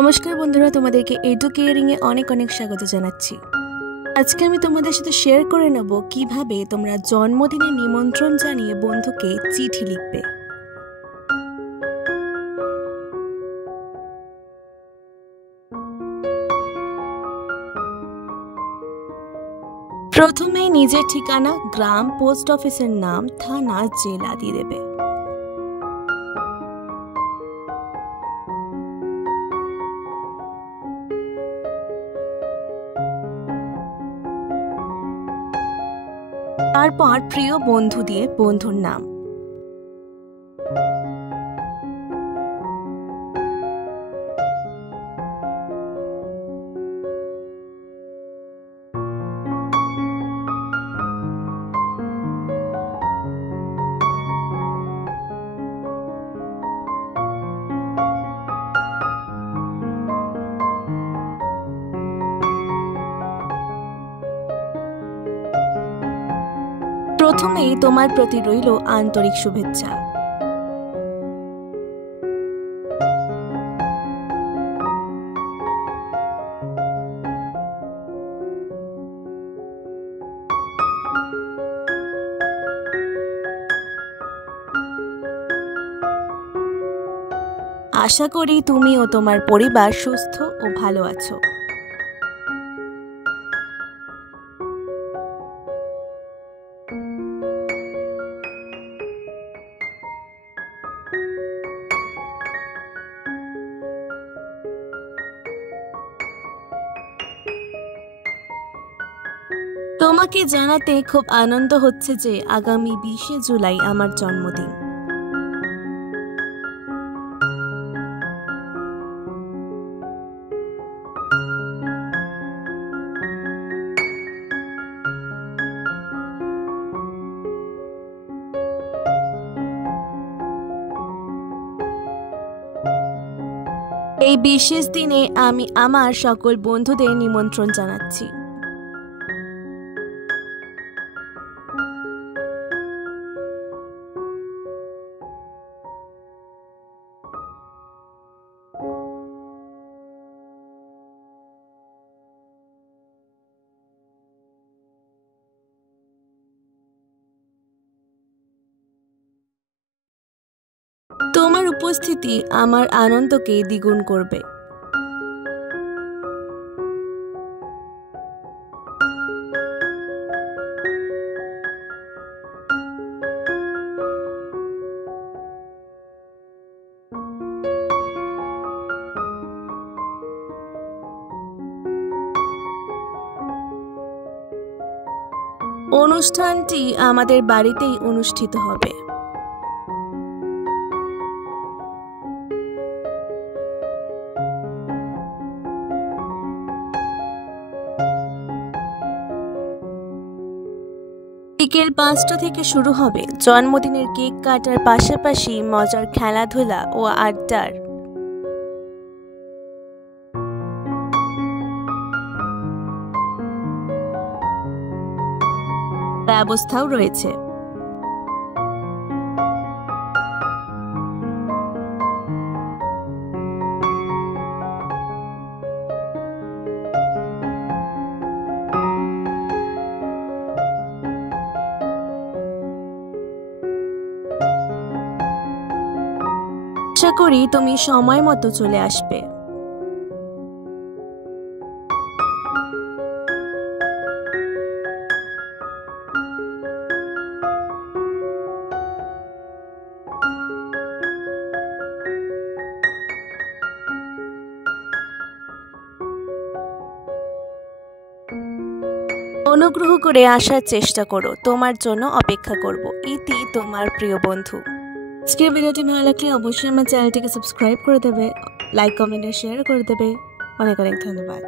নমস্কার বন্ধুরা, তোমাদেরকে এডুকেয়ারিং এ অনেক অনেক স্বাগত জানাচ্ছি। আজকে আমি তোমাদের সাথে শেয়ার করে নেব কিভাবে তোমরা জন্মদিনে নিমন্ত্রণ জানিয়ে বন্ধুকে চিঠি লিখবে। প্রথমেই নিজের ঠিকানা, গ্রাম, পোস্ট অফিসের নাম, থানা, জেলা দিয়ে দেবে। তারপর প্রিয় বন্ধু দিয়ে বন্ধুর নাম। প্রথমেই তোমার প্রতি রইল আন্তরিক শুভেচ্ছা। আশা করি তুমি ও তোমার পরিবার সুস্থ ও ভালো আছো। তোমাকে জানাতে খুব আনন্দ হচ্ছে যে আগামী 20শে জুলাই আমার জন্মদিন। এই বিশেষ দিনে আমি আমার সকল বন্ধুদের নিমন্ত্রণ জানাচ্ছি। তোমার উপস্থিতি আমার আনন্দকে দ্বিগুণ করবে। অনুষ্ঠানটি আমাদের বাড়িতেই অনুষ্ঠিত হবে। বিকেল 5টা থেকে শুরু হবে জন্মদিনের কেক কাটার পাশাপাশি মজার খেলাধুলা ও আড্ডার ব্যবস্থাও রয়েছে। আশা করি তুমি সময় মতো চলে আসবে। অনুগ্রহ করে আসার চেষ্টা করো, তোমার জন্য অপেক্ষা করব। ইতি তোমার প্রিয় বন্ধু। আজকের ভিডিওটি ভালো লাগলে অবশ্যই আমার চ্যানেলটিকে সাবস্ক্রাইব করে দেবে, লাইক, কমেন্ট আর শেয়ার করে দেবে। অনেক অনেক ধন্যবাদ।